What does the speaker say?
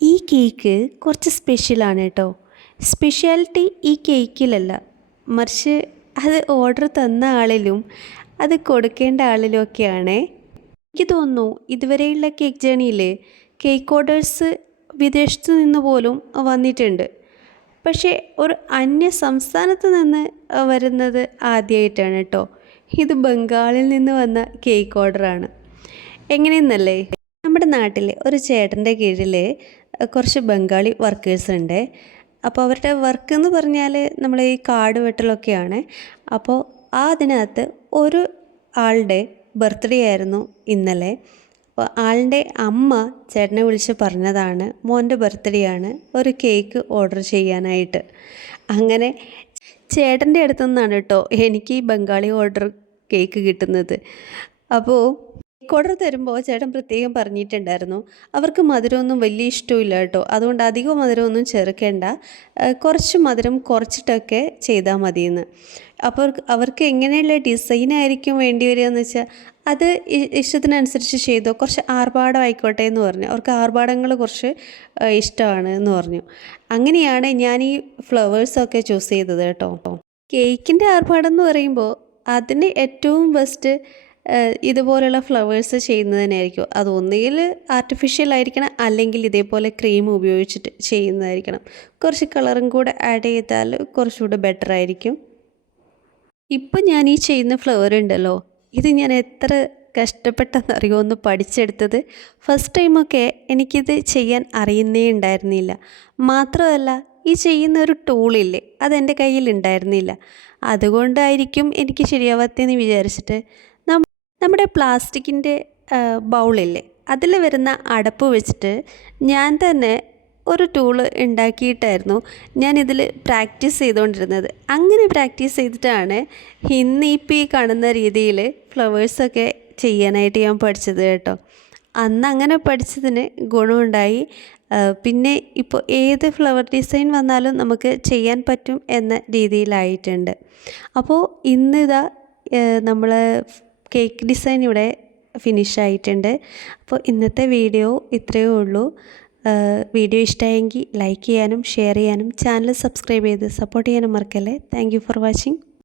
ഈ കേക്ക് കുറച്ച് സ്പെഷ്യലാണ് കേട്ടോ. സ്പെഷ്യാലിറ്റി ഈ കേക്കിലല്ല, മറിച്ച് അത് ഓർഡർ തന്ന ആളിലും അത് കൊടുക്കേണ്ട ആളിലും ഒക്കെയാണ്. എനിക്ക് തോന്നുന്നു ഇതുവരെയുള്ള കേക്ക് ജേണിയിൽ കേക്ക് ഓർഡേഴ്സ് വിദേശത്ത് നിന്ന് പോലും വന്നിട്ടുണ്ട്. പക്ഷേ ഒരു അന്യ സംസ്ഥാനത്ത് നിന്ന് വരുന്നത് ആദ്യമായിട്ടാണ് കേട്ടോ. ഇത് ബംഗാളിൽ നിന്ന് വന്ന കേക്ക് ഓർഡറാണ്. എങ്ങനെയെന്നല്ലേ, നമ്മുടെ നാട്ടിൽ ഒരു ചേട്ടൻ്റെ കീഴിൽ കുറച്ച് ബംഗാളി വർക്കേഴ്സ് ഉണ്ട്. അപ്പോൾ അവരുടെ വർക്ക് എന്ന് പറഞ്ഞാൽ നമ്മൾ ഈ കാട് വെട്ടലൊക്കെയാണ്. അപ്പോൾ അതിനകത്ത് ഒരു ആളുടെ ബർത്ത്ഡേ ആയിരുന്നു ഇന്നലെ. അപ്പോൾ ആളുടെ അമ്മ ചേട്ടനെ വിളിച്ച് പറഞ്ഞതാണ് മോൻ്റെ ബർത്ത്ഡേ ആണ്, ഒരു കേക്ക് ഓർഡർ ചെയ്യാനായിട്ട്. അങ്ങനെ ചേട്ടൻ്റെ അടുത്തു നിന്നാണ് കേട്ടോ എനിക്ക് ഈ ബംഗാളി ഓർഡർ കേക്ക് കിട്ടുന്നത്. അപ്പോൾ ഓർഡർ തരുമ്പോൾ ചേട്ടൻ പ്രത്യേകം പറഞ്ഞിട്ടുണ്ടായിരുന്നു അവർക്ക് മധുരമൊന്നും വലിയ ഇഷ്ടമില്ല കേട്ടോ, അതുകൊണ്ട് അധികം മധുരമൊന്നും ചേർക്കേണ്ട, കുറച്ച് മധുരം കുറച്ചിട്ടൊക്കെ ചെയ്താൽ മതിയെന്ന്. അപ്പോൾ അവർക്ക് എങ്ങനെയുള്ള ഡിസൈനായിരിക്കും വേണ്ടി വരിക എന്ന് വെച്ചാൽ അത് ഇഷ്ടത്തിനനുസരിച്ച് ചെയ്തോ, കുറച്ച് ആർഭാടം ആയിക്കോട്ടെ എന്ന് പറഞ്ഞു. അവർക്ക് ആർഭാടങ്ങൾ കുറച്ച് ഇഷ്ടമാണ് എന്ന് പറഞ്ഞു. അങ്ങനെയാണ് ഞാൻ ഈ ഫ്ലവേഴ്സൊക്കെ ചൂസ് ചെയ്തത് കേട്ടോ. കേക്കിൻ്റെ ആർഭാടം എന്ന് പറയുമ്പോൾ അതിന് ഏറ്റവും ബെസ്റ്റ് ഇതുപോലെയുള്ള ഫ്ലവേഴ്സ് ചെയ്യുന്നതിനായിരിക്കും. അത് ഒന്നുകിൽ ആർട്ടിഫിഷ്യൽ ആയിരിക്കണം, അല്ലെങ്കിൽ ഇതേപോലെ ക്രീം ഉപയോഗിച്ചിട്ട് ചെയ്യുന്നതായിരിക്കണം. കുറച്ച് കളറും കൂടെ ആഡ് ചെയ്താൽ കുറച്ചുകൂടെ ബെറ്റർ ആയിരിക്കും. ഇപ്പം ഞാൻ ഈ ചെയ്യുന്ന ഫ്ലവർ ഉണ്ടല്ലോ, ഇത് ഞാൻ എത്ര കഷ്ടപ്പെട്ടെന്നറിയോ ഒന്ന് പഠിച്ചെടുത്തത്. ഫസ്റ്റ് ടൈമൊക്കെ എനിക്കിത് ചെയ്യാൻ അറിയുന്നേ ഉണ്ടായിരുന്നില്ല. മാത്രമല്ല ഈ ചെയ്യുന്ന ഒരു ടൂളില്ലേ, അതെൻ്റെ കയ്യിൽ ഉണ്ടായിരുന്നില്ല. അതുകൊണ്ടായിരിക്കും എനിക്ക് ശരിയാവാത്തതെന്ന് വിചാരിച്ചിട്ട് നമ്മുടെ പ്ലാസ്റ്റിക്കിൻ്റെ ബൗളില്ലേ, അതിൽ വരുന്ന അടപ്പ് വെച്ചിട്ട് ഞാൻ തന്നെ ഒരു ടൂള് ഉണ്ടാക്കിയിട്ടായിരുന്നു ഞാനിതിൽ പ്രാക്ടീസ് ചെയ്തുകൊണ്ടിരുന്നത്. അങ്ങനെ പ്രാക്ടീസ് ചെയ്തിട്ടാണ് ഇന്നിപ്പോൾ ഈ കാണുന്ന രീതിയിൽ ഫ്ലവേഴ്സൊക്കെ ചെയ്യാനായിട്ട് ഞാൻ പഠിച്ചത് കേട്ടോ. അന്ന് അങ്ങനെ പഠിച്ചതിന് ഗുണമുണ്ടായി. പിന്നെ ഇപ്പോൾ ഏത് ഫ്ലവർ ഡിസൈൻ വന്നാലും നമുക്ക് ചെയ്യാൻ പറ്റും എന്ന രീതിയിലായിട്ടുണ്ട്. അപ്പോൾ ഇന്നിതാ നമ്മൾ കേക്ക് ഡിസൈൻ ഇവിടെ ഫിനിഷ് ആയിട്ടുണ്ട്. അപ്പോൾ ഇന്നത്തെ വീഡിയോ ഇത്രയേ ഉള്ളൂ. വീഡിയോ ഇഷ്ടമായെങ്കിൽ ലൈക്ക് ചെയ്യാനും ഷെയർ ചെയ്യാനും ചാനൽ സബ്സ്ക്രൈബ് ചെയ്ത് സപ്പോർട്ട് ചെയ്യാനും മറക്കല്ലേ. Thank you for watching.